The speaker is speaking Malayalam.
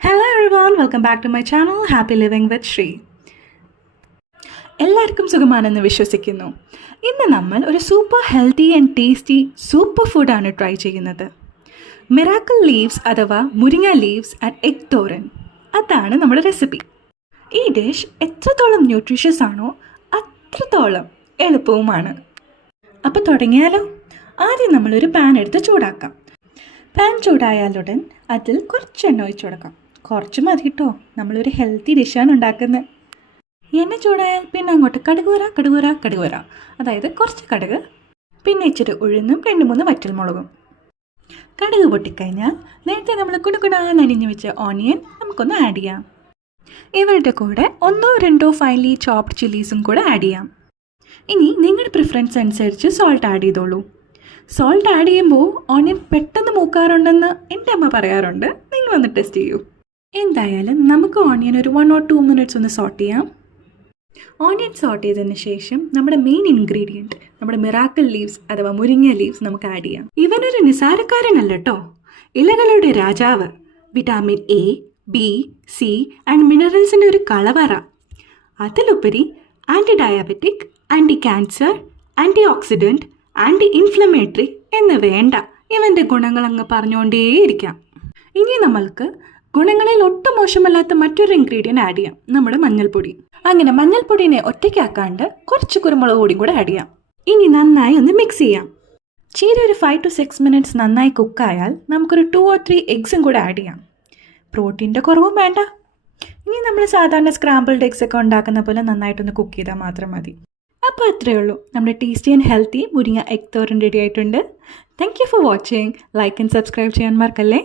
Hello everyone, welcome back to my channel Happy Living with Shri. എല്ലാവർക്കും സുഖമാണെന്ന് വിശ്വസിക്കുന്നു. ഇന്ന് നമ്മൾ ഒരു super healthy and tasty super ഫുഡാണ് ട്രൈ ചെയ്യുന്നത്. മിറാക്കിൾ ലീവ്സ് അഥവാ മുരിങ്ങ ലീവ്സ് ആൻഡ് എഗ് തോരൻ. അതാണ് നമ്മുടെ റെസിപ്പി. ഈ ഡിഷ് എത്രത്തോളം ന്യൂട്രീഷ്യസ് ആണോ അത്രത്തോളം എളുപ്പവുമാണ്. അപ്പോൾ തുടങ്ങിയാലോ? ആദ്യം നമ്മളൊരു പാൻ എടുത്ത് ചൂടാക്കാം. പാൻ ചൂടായാലുടൻ അതിൽ കുറച്ച് എണ്ണ ഒഴിച്ചു കൊടുക്കാം. കുറച്ച് മതി കേട്ടോ, നമ്മളൊരു ഹെൽത്തി ഡിഷാണ് ഉണ്ടാക്കുന്നത്. എണ്ണ ചൂടായാൽ പിന്നെ അങ്ങോട്ട് കടുകൂര, അതായത് കുറച്ച് കടുക്, പിന്നെ ഇച്ചിരി ഉഴുന്നും 2-3 വറ്റൽമുളകും. കടുക് പൊട്ടിക്കഴിഞ്ഞാൽ നേരത്തെ നമ്മൾ കുടുകുടാന്നരിഞ്ഞ് വെച്ച ഓണിയൻ നമുക്കൊന്ന് ആഡ് ചെയ്യാം. ഇവരുടെ കൂടെ 1-2 ഫൈൻലി ചോപ്ഡ് ചില്ലീസും കൂടെ ആഡ് ചെയ്യാം. ഇനി നിങ്ങളുടെ പ്രിഫറൻസ് അനുസരിച്ച് സോൾട്ട് ആഡ് ചെയ്തോളൂ. സോൾട്ട് ആഡ് ചെയ്യുമ്പോൾ ഓണിയൻ പെട്ടെന്ന് മൂക്കാറുണ്ടെന്ന് എൻ്റെ അമ്മ പറയാറുണ്ട്. നിങ്ങൾ വന്ന് ടെസ്റ്റ് ചെയ്യൂ. എന്തായാലും നമുക്ക് ഓണിയൻ ഒരു 1 or 2 minutes ഒന്ന് സോട്ട് ചെയ്യാം. ഓണിയൻ സോട്ട് ചെയ്തതിന് ശേഷം നമ്മുടെ മെയിൻ ഇൻഗ്രീഡിയൻറ്റ് നമ്മുടെ മിറാക്കിൾ ലീവ്സ് അഥവാ മുരിങ്ങ ലീവ്സ് നമുക്ക് ആഡ് ചെയ്യാം. ഇവനൊരു നിസാരക്കാരനല്ല കേട്ടോ, ഇലകളുടെ രാജാവ്. Vitamin A, B, C and മിനറൽസിൻ്റെ ഒരു കളവറ. അതിലുപരി anti diabetic, anti cancer, anti oxidant, anti inflammatory എന്ന് വേണ്ട, ഇവൻ്റെ ഗുണങ്ങൾ അങ്ങ് പറഞ്ഞുകൊണ്ടേയിരിക്കാം. ഇനി നമ്മൾക്ക് ഗുണങ്ങളിൽ ഒട്ടും മോശമല്ലാത്ത മറ്റൊരു ഇൻഗ്രീഡിയൻറ്റ് ആഡ് ചെയ്യാം, നമ്മുടെ മഞ്ഞൾപ്പൊടി. അങ്ങനെ മഞ്ഞൾപ്പൊടിനെ ഒറ്റയ്ക്കാക്കാണ്ട് കുറച്ച് കുരുമുളക് പൊടിയും കൂടെ ആഡ് ചെയ്യാം. ഇനി നന്നായി ഒന്ന് മിക്സ് ചെയ്യാം. ചീര ഒരു 5 to 6 minutes നന്നായി കുക്കായാൽ നമുക്കൊരു 2 or 3 എഗ്സും കൂടെ ആഡ് ചെയ്യാം. പ്രോട്ടീൻ്റെ കുറവും വേണ്ട. ഇനി നമ്മൾ സാധാരണ സ്ക്രാമ്പിൾഡ് എഗ്സ് ഒക്കെ ഉണ്ടാക്കുന്ന പോലെ നന്നായിട്ടൊന്ന് കുക്ക് ചെയ്താൽ മാത്രം മതി. അപ്പോൾ അത്രയേ ഉള്ളൂ, നമ്മുടെ ടേസ്റ്റി ആൻഡ് ഹെൽത്തി മുരിങ്ങ എഗ് തോരൻ റെഡി ആയിട്ടുണ്ട്. Thank you for watching. Like and subscribe ചെയ്യാൻ മറക്കല്ലേ.